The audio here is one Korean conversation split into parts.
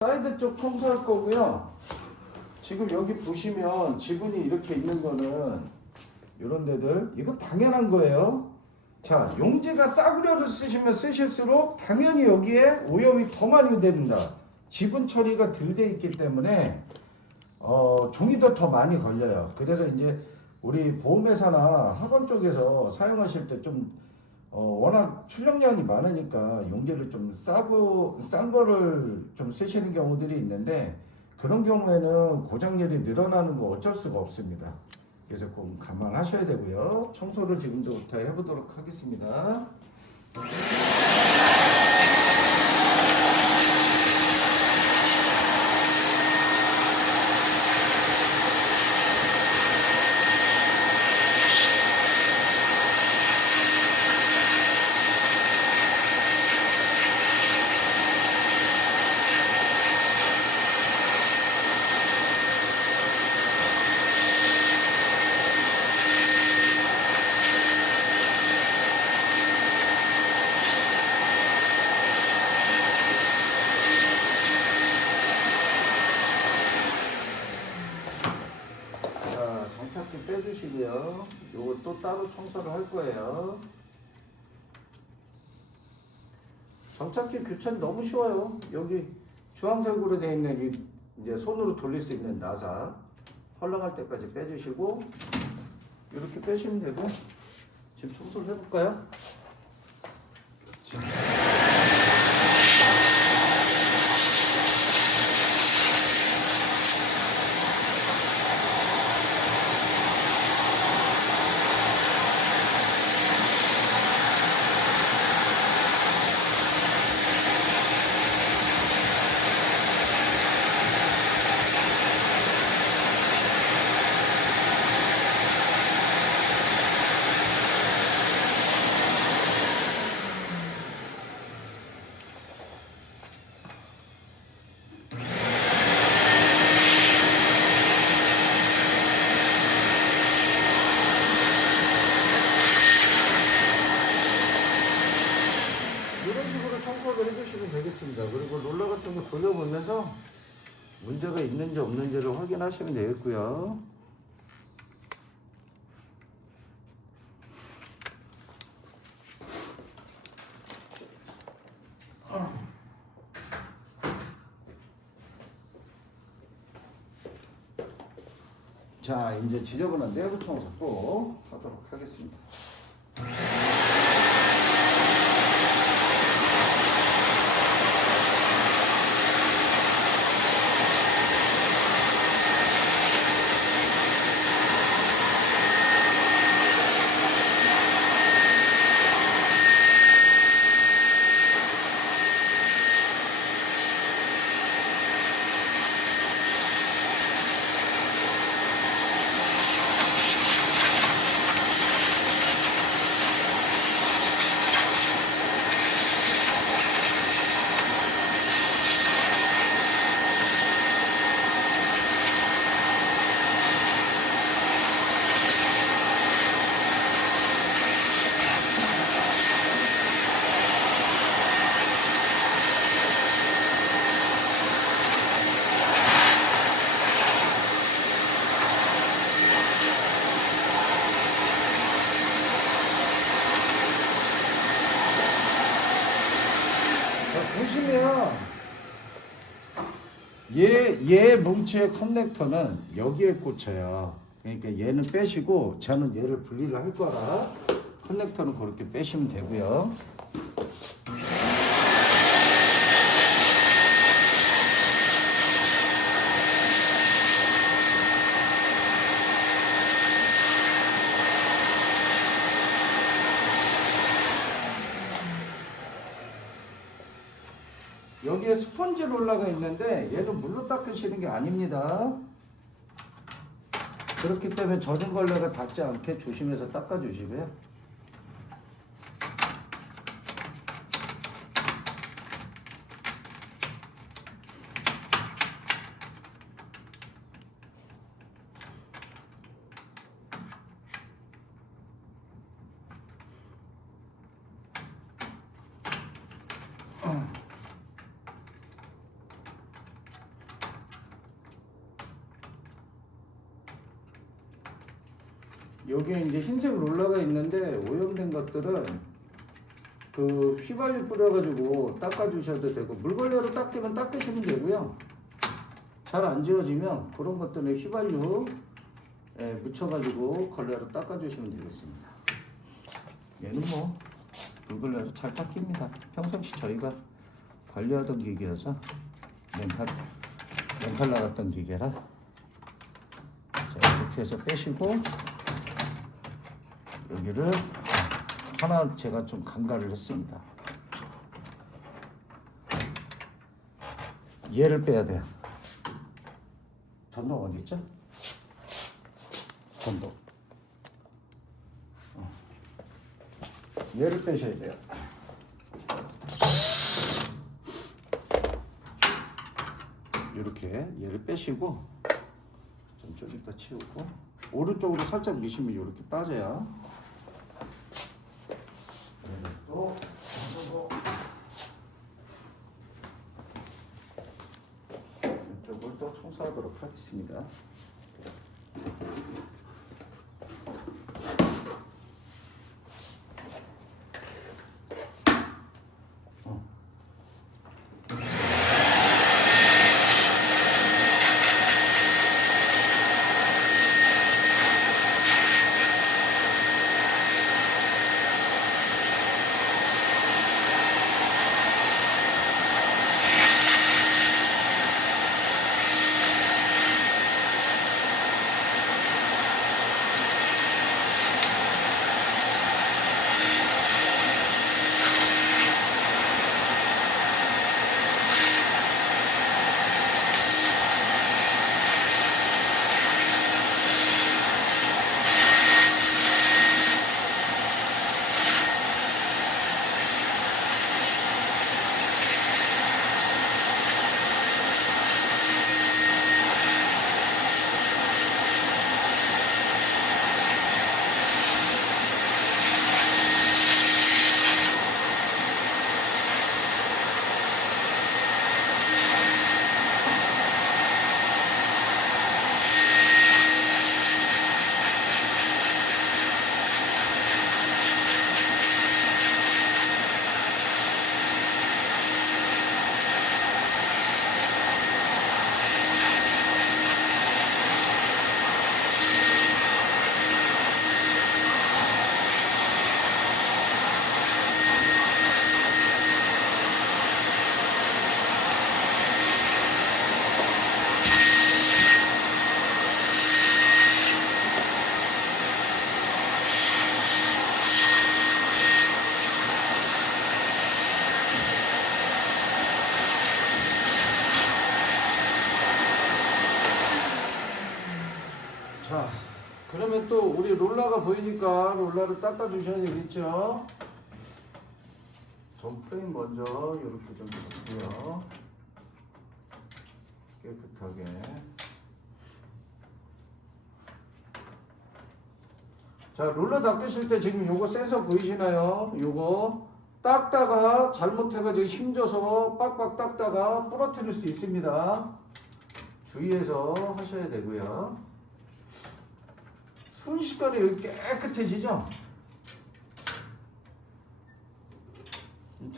사이드 쪽 청소할 거고요. 지금 여기 보시면 지분이 이렇게 있는 거는 이런 데들 이거 당연한 거예요. 자, 용지가 싸구려를 쓰시면 쓰실수록 당연히 여기에 오염이 더 많이 됩니다. 지분 처리가 덜 돼 있기 때문에 종이도 더 많이 걸려요. 그래서 이제 우리 보험회사나 학원 쪽에서 사용하실 때 좀 워낙 출력량이 많으니까 용기를 좀 싼 거를 좀 쓰시는 경우들이 있는데, 그런 경우에는 고장률이 늘어나는 거 어쩔 수가 없습니다. 그래서 꼭 감안하셔야 되고요. 청소를 지금부터 해보도록 하겠습니다. 정착기 빼주시고요. 요거 또 따로 청소를 할 거예요. 정착기 교체는 너무 쉬워요. 여기 주황색으로 되어 있는 이제 손으로 돌릴 수 있는 나사 헐렁할 때까지 빼주시고 이렇게 빼시면 되고, 지금 청소를 해볼까요? 이런 식으로 청소를 해주시면 되겠습니다. 그리고 롤러 같은 거 돌려보면서 문제가 있는지 없는지를 확인하시면 되겠고요. 자, 이제 지저분한 내부 청소 꼭 하도록 하겠습니다. 보시면 얘 뭉치의 커넥터는 여기에 꽂혀요. 그러니까 얘는 빼시고 저는 얘를 분리를 할 거라 커넥터는 그렇게 빼시면 되고요. 여기에 스펀지 롤러가 있는데 얘는 물로 닦으시는 게 아닙니다. 그렇기 때문에 젖은 걸레가 닿지 않게 조심해서 닦아주시고요. 여기에 이제 흰색 롤러가 있는데 오염된 것들은 그 휘발유 뿌려가지고 닦아주셔도 되고 물걸레로 닦이면 닦으시면 되고요. 잘 안 지워지면 그런 것들은 휘발유 묻혀가지고 걸레로 닦아주시면 되겠습니다. 얘는 뭐 물걸레로 잘 닦입니다. 평상시 저희가 관리하던 기계여서 렌탈 나갔던 기계라. 자, 이렇게 해서 빼시고 여기를 하나 제가 좀 간과를 했습니다. 얘를 빼야 돼요. 전동 어디 있죠? 전동. 얘를 빼셔야 돼요. 이렇게 얘를 빼시고 좀 이따 치우고 오른쪽으로 살짝 미시면 이렇게 빠져요. 또 이쪽을 또 청소하도록 하겠습니다. 자, 그러면 또 우리 롤러가 보이니까 롤러를 닦아주셔야 되겠죠? 전 프레임 먼저 이렇게 좀 잡고요. 깨끗하게. 자, 롤러 닦으실 때 지금 요거 센서 보이시나요? 요거 닦다가 잘못해가지고 힘줘서 빡빡 닦다가 부러뜨릴 수 있습니다. 주의해서 하셔야 되고요. 순식간에 여기 깨끗해지죠?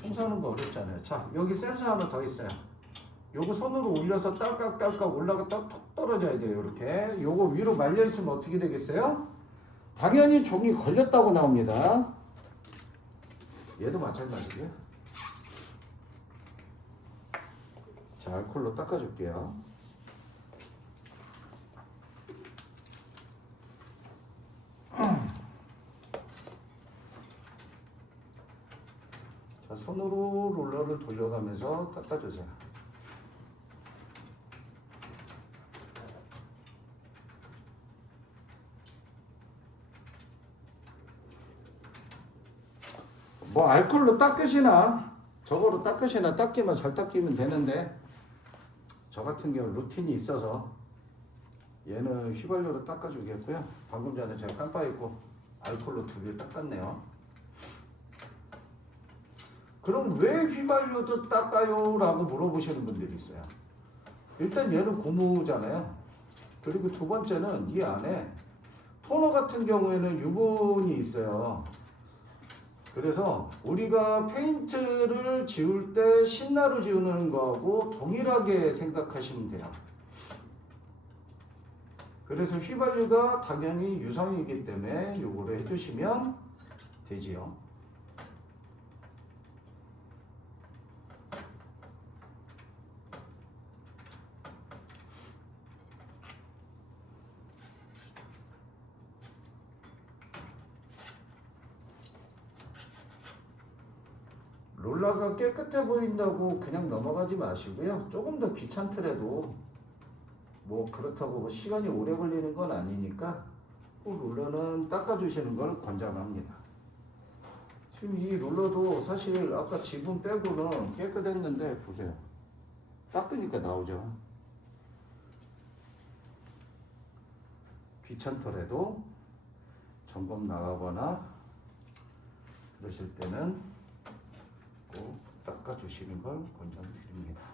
청소하는 거 어렵잖아요. 자, 여기 센서 하나 더 있어요. 요거 손으로 올려서 딸깍딸깍 올라갔다 톡 떨어져야 돼요. 이렇게. 요거 위로 말려 있으면 어떻게 되겠어요? 당연히 종이 걸렸다고 나옵니다. 얘도 마찬가지고요. 자, 알콜로 닦아줄게요. 자, 손으로 롤러를 돌려가면서 닦아주세요. 뭐 알콜로 닦으시나 저거로 닦으시나 닦이면 잘 닦이면 되는데 저 같은 경우 루틴이 있어서 얘는 휘발유로 닦아주겠고요. 방금 전에 제가 깜빡했고 알콜로 2개 닦았네요. 그럼 왜 휘발유도 닦아요? 라고 물어보시는 분들이 있어요. 일단 얘는 고무잖아요. 그리고 두 번째는 이 안에 토너 같은 경우에는 유분이 있어요. 그래서 우리가 페인트를 지울 때 신나로 지우는 거하고 동일하게 생각하시면 돼요. 그래서 휘발유가 당연히 유성이기 때문에 요거를 해주시면 되지요. 롤러가 깨끗해 보인다고 그냥 넘어가지 마시고요. 조금 더 귀찮더라도 뭐 그렇다고 뭐 시간이 오래 걸리는 건 아니니까 꼭 롤러는 닦아주시는 걸 권장합니다. 지금 이 롤러도 사실 아까 지분 빼고는 깨끗했는데 보세요. 닦으니까 나오죠. 귀찮더라도 점검 나가거나 그러실 때는 꼭 닦아주시는 걸 권장드립니다.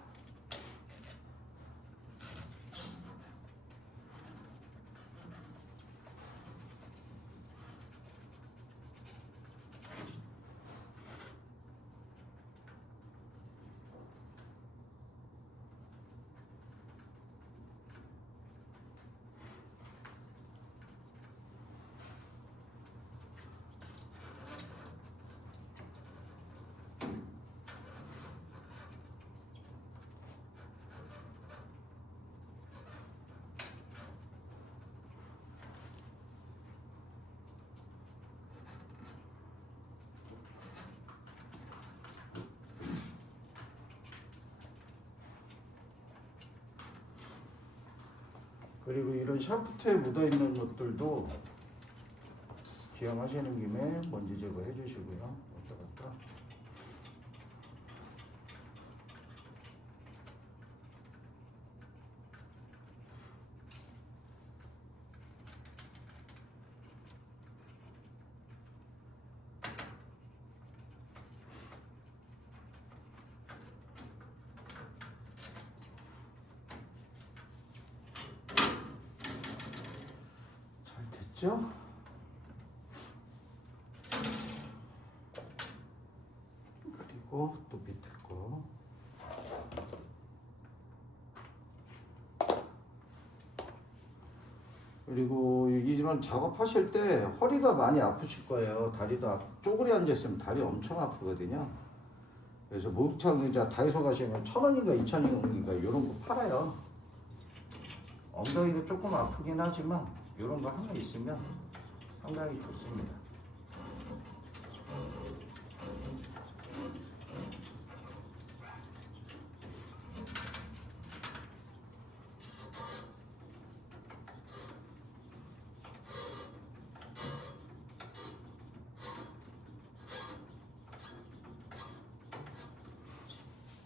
그리고 이런 샤프트에 묻어있는 것들도 기억하시는 김에 먼지 제거해 주시고요. 왔다 갔다. 됐죠? 그리고 또 밑에 거 그리고 이런 작업하실 때 허리가 많이 아프실 거예요. 다리도 쪼그리 앉아있으면 다리 엄청 아프거든요. 그래서 목욕탕 이제 다이소 가시면 1,000원인가 2,000원인가 이런 거 팔아요. 엉덩이도 조금 아프긴 하지만 이런 거 하나 있으면 상당히 좋습니다.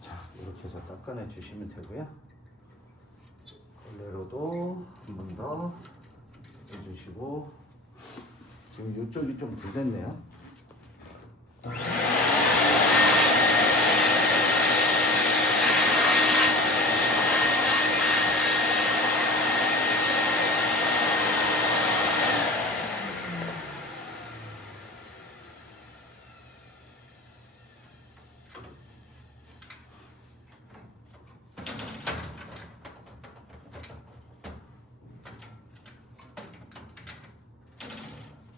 자, 이렇게 해서 닦아내 주시면 되고요. 걸레로도 한 번 더 해주시고 지금 이쪽이 좀 덜 됐네요.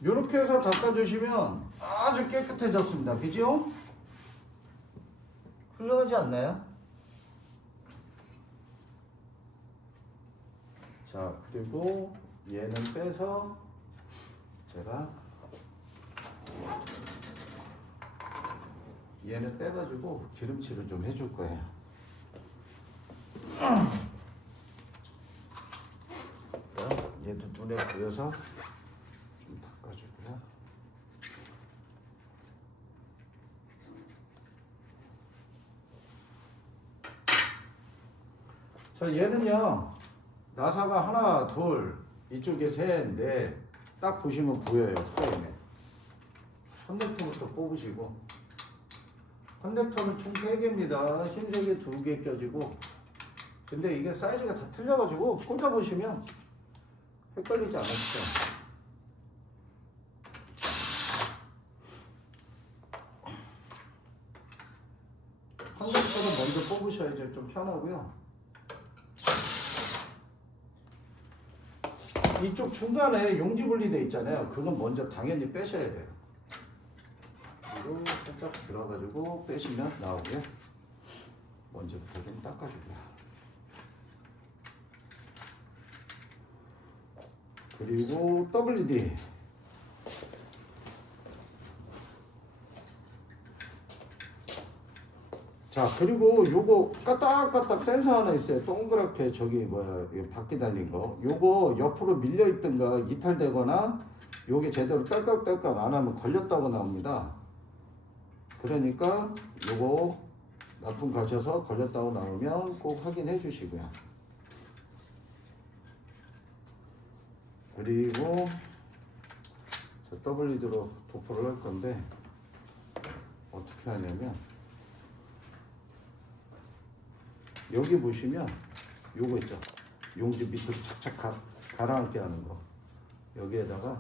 이렇게 해서 닦아주시면 아주 깨끗해졌습니다. 그죠? 훌륭하지 않나요? 자, 그리고 얘는 빼서 제가 얘는 빼가지고 기름칠을 좀 해줄 거예요. 얘도 눈에 보여서 좀 닦아주고요. 자, 얘는요 나사가 하나, 둘, 이쪽에 셋, 넷, 딱 보시면 보여요. 프레임에 컨넥터부터 뽑으시고, 컨넥터는 총 3개입니다. 흰색에 2개 껴지고, 근데 이게 사이즈가 다 틀려가지고 꽂아 보시면 헷갈리지 않으시죠? 편하고요. 이쪽 중간에 용지 분리돼 있잖아요. 그건 먼저 당연히 빼셔야 돼요. 그리고 살짝 들어가지고 빼시면 나오고요. 먼저부터 좀 닦아주고요. 그리고 WD. 자, 그리고 요거 까딱까딱 센서 하나 있어요. 동그랗게 저기 뭐야, 바퀴 달린 거. 요거 옆으로 밀려 있던가 이탈되거나 요게 제대로 딸깍딸깍 안 하면 걸렸다고 나옵니다. 그러니까 요거 납품 가셔서 걸렸다고 나오면 꼭 확인해 주시고요. 그리고 저 WD로 도포를 할 건데 어떻게 하냐면 여기 보시면 요거 있죠. 용지 밑으로 착착 가라앉게 하는 거. 여기에다가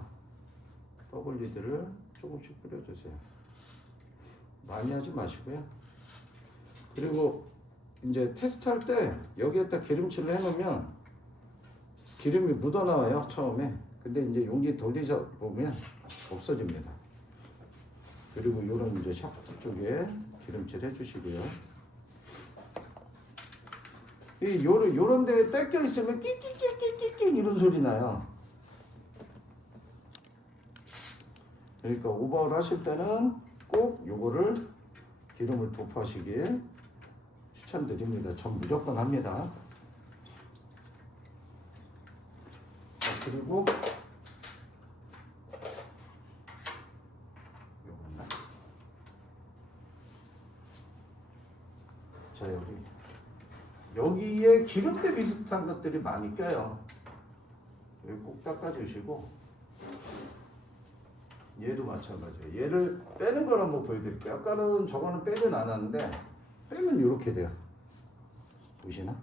WD를 조금씩 뿌려주세요. 많이 하지 마시고요. 그리고 이제 테스트 할 때 여기에다 기름칠을 해놓으면 기름이 묻어나와요, 처음에. 근데 이제 용기 돌리다 보면 없어집니다. 그리고 요런 이제 샤프트 쪽에 기름칠 해주시고요. 요런 데에 떼껴 있으면 끼끼끼끼끼 이런 소리 나요. 그러니까 오버를 하실 때는 꼭 요거를 기름을 도포하시길 추천드립니다. 전 무조건 합니다. 자, 그리고 요거나. 자, 여기에 기름때 비슷한 것들이 많이 껴요. 여기 꼭 닦아주시고, 얘도 마찬가지예요. 얘를 빼는 걸 한번 보여드릴게요. 아까는 저거는 빼진 않았는데 빼면 이렇게 돼요. 보시나?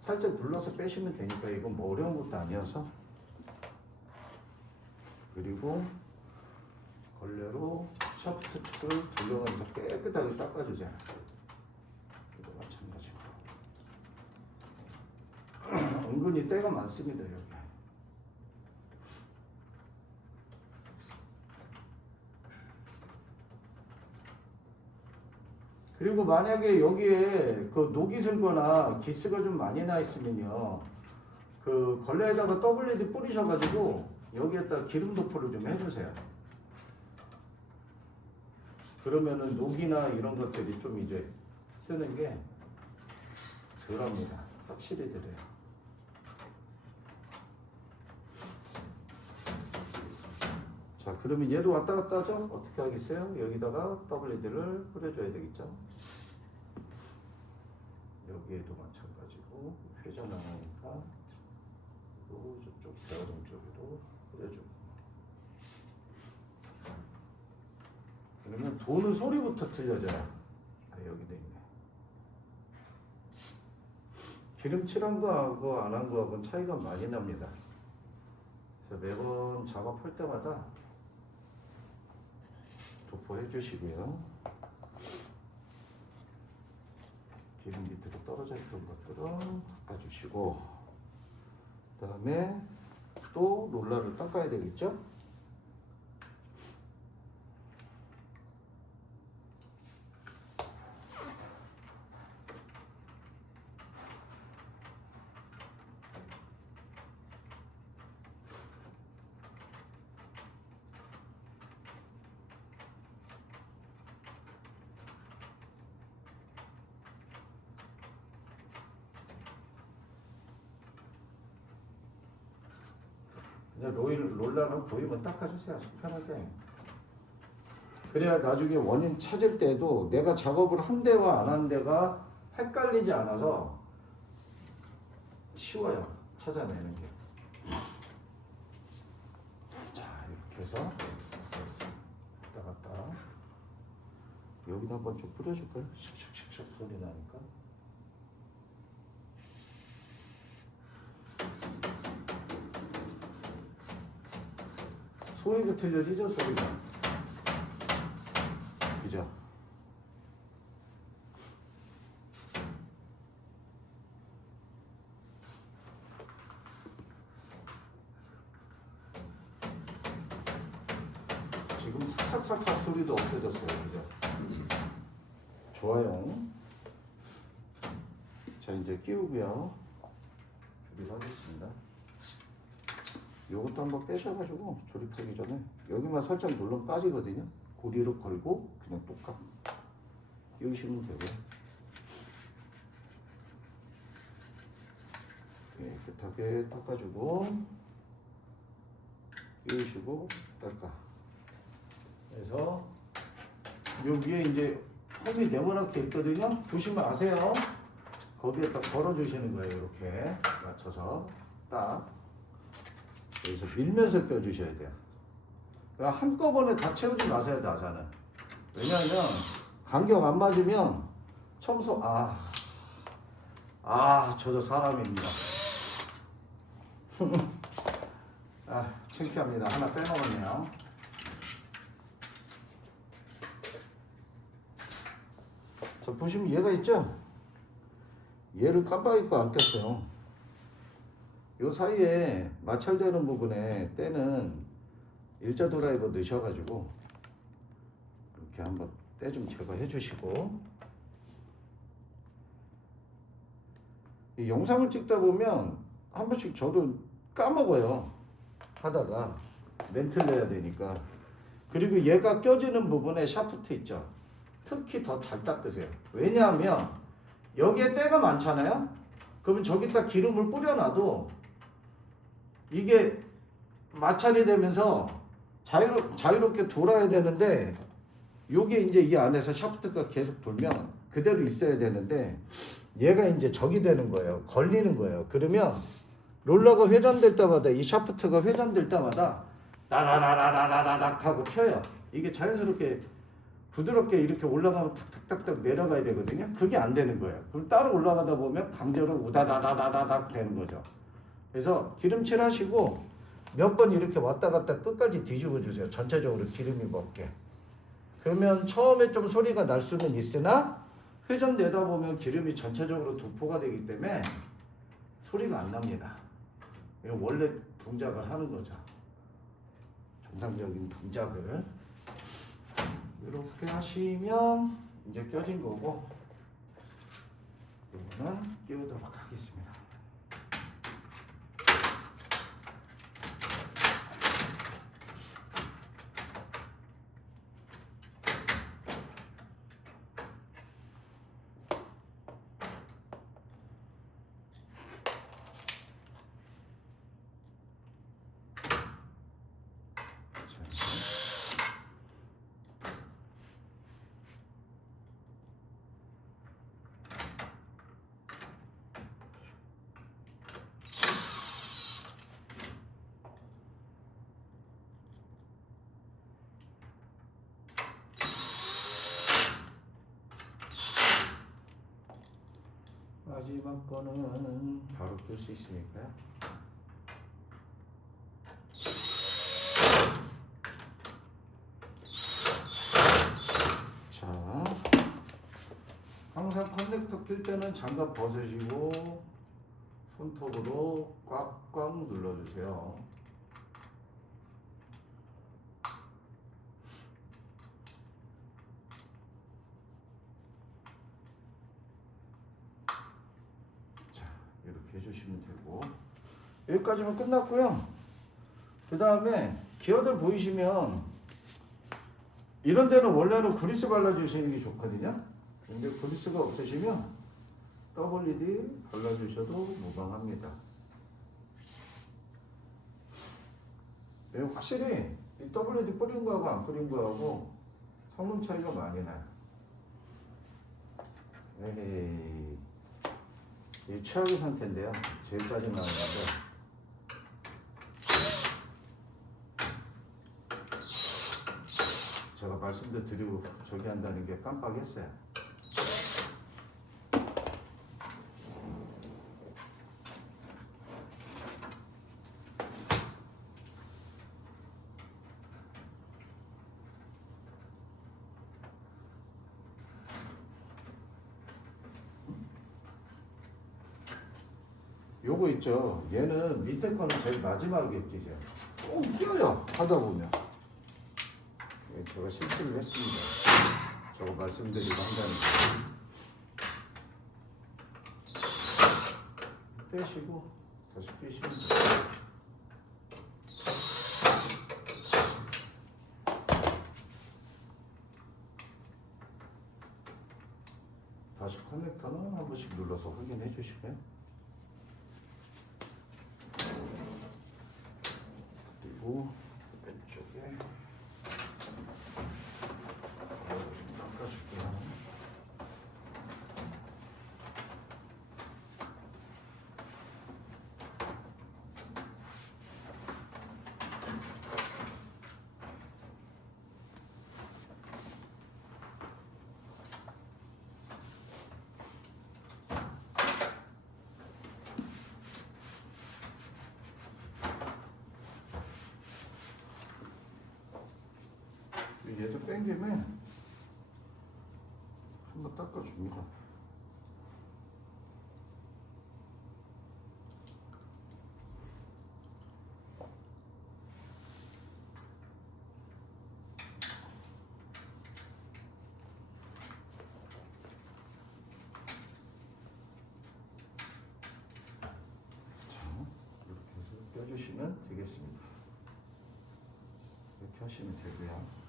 살짝 눌러서 빼시면 되니까 이건 뭐 어려운 것도 아니어서. 그리고 걸레로 샤프트 축을 돌려가면서 깨끗하게 닦아주세요. 이거 마찬가지고. 은근히 때가 많습니다, 여기. 그리고 만약에 여기에 그 녹이 슬거나 기스가 좀 많이 나 있으면요, 그 걸레에다가 WD 뿌리셔가지고 여기에다 기름 도포를 좀 해주세요. 그러면은 녹이나 이런 것들이 좀 이제 쓰는 게 덜합니다. 확실히 덜해요. 자, 그러면 얘도 왔다 갔다 하죠? 어떻게 하겠어요? 여기다가 WD를 뿌려줘야 되겠죠? 여기에도 마찬가지고 회전 안 하니까 또 저쪽 대화동 쪽에도 뿌려주고. 그러면 도는 소리부터 틀려져요. 아, 여기도 있네. 기름칠한 거하고 안 한 거하고는 차이가 많이 납니다. 그래서 매번 작업할 때마다 도포해 주시고요. 기름 밑으로 떨어져 있던 것들은 닦아주시고, 그 다음에 또 롤러를 닦아야 되겠죠? 그냥 롤러로 보이면 닦아주세요. 편하게. 그래야 나중에 원인 찾을 때도 내가 작업을 한 데와 안 한 데가 헷갈리지 않아서 쉬워요. 찾아내는 게. 자, 이렇게 해서 왔다 갔다. 여기다 한번 좀 뿌려줄까요? 샥샥샥샥 소리 나니까. 소리가 틀려지죠, 소리가. 그죠? 삭삭삭삭 소리도 없어졌어요. 그죠? 좋아요. 자, 이제 끼우고요. 조립하겠습니다. 요것도 한번 빼셔가지고 조립하기 전에 여기만 살짝 눌러면 빠지거든요. 고리로 걸고 그냥 똑같 끼우시면 되고요. 깨끗하게 닦아주고 끼우시고 닦아. 그래서 요 위에 이제 홈이 네모나게 있거든요. 보시면 아세요. 거기에다 걸어주시는 거예요. 이렇게 맞춰서 딱 여기서 밀면서 껴주셔야 돼요. 그러니까 한꺼번에 다 채우지 마세요. 나사는. 왜냐하면 간격 안 맞으면 청소 저도 사람입니다. 창피합니다. 하나 빼먹었네요. 자, 보시면 얘가 있죠? 얘를 깜빡 잊고 안 꼈어요. 요 사이에 마찰되는 부분에 때는 일자 드라이버 넣으셔가지고 이렇게 한번 때 좀 제거해 주시고, 이 영상을 찍다 보면 한 번씩 저도 까먹어요. 하다가 멘트를 내야 되니까. 그리고 얘가 껴지는 부분에 샤프트 있죠? 특히 더 잘 닦으세요. 왜냐하면 여기에 때가 많잖아요. 그러면 저기다 기름을 뿌려놔도 이게 마찰이 되면서 자유롭게 돌아야 되는데, 요게 이제 이 안에서 샤프트가 계속 돌면 그대로 있어야 되는데 얘가 이제 적이 되는 거예요. 걸리는 거예요. 그러면 롤러가 회전될 때마다, 이 샤프트가 회전될 때마다 나나나나나나낙 하고 펴요. 이게 자연스럽게 부드럽게 이렇게 올라가면 탁탁탁탁 내려가야 되거든요. 그게 안 되는 거예요. 그럼 따로 올라가다 보면 강제로 우다다다다닥 되는 거죠. 그래서 기름칠 하시고 몇 번 이렇게 왔다 갔다 끝까지 뒤집어 주세요. 전체적으로 기름이 먹게. 그러면 처음에 좀 소리가 날 수는 있으나 회전되다 보면 기름이 전체적으로 도포가 되기 때문에 소리가 안 납니다. 이건 원래 동작을 하는 거죠. 정상적인 동작을 이렇게 하시면 이제 껴진 거고, 이거는 끼우도록 하겠습니다. 마지막 거는 바로 낄 수 있으니까요. 자, 항상 커넥터 낄 때는 장갑 벗으시고 손톱으로 꽉꽉 눌러주세요. 해주시면 되고, 여기까지만 끝났고요. 그 다음에 기어들 보이시면 이런 데는 원래는 그리스 발라주시는 게 좋거든요. 근데 그리스가 없으시면 WD 발라주셔도 무방합니다. 확실히 이 WD 뿌린 거하고 안 뿌린 거하고 성능 차이가 많이 나요. 에이, 이 최악의 상태인데요. 제일 짜증나는 건데, 제가 말씀도 드리고 저기 한다는 게 깜빡했어요. 요거 있죠. 얘는 밑에 거는 제일 마지막에 끼세요. 껴요. 하다 보면. 제가 실수를 했습니다. 저거 말씀드리고 한다는 거 빼시고 다시 빼시면 돼요. 다시 커넥터는 한 번씩 눌러서 확인해 주시고요. 그리고 왼쪽에 좀 닦아줄게요. 얘도 뺀 김에 한번 닦아줍니다. 자, 이렇게 해서 껴주시면 되겠습니다. 이렇게 하시면 되고요.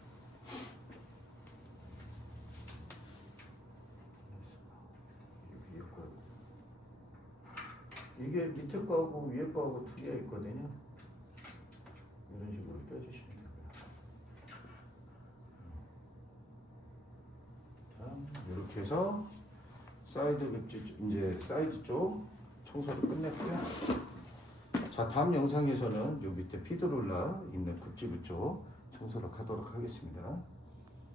이게 밑에 거하고 위에 거하고 두 개가 있거든요. 이런 식으로 껴주시면 되고요. 자, 이렇게 해서 이제 사이드 쪽 청소를 끝냈고요. 자, 다음 영상에서는 요 밑에 피드롤러 있는 급지부 쪽 청소를 하도록 하겠습니다.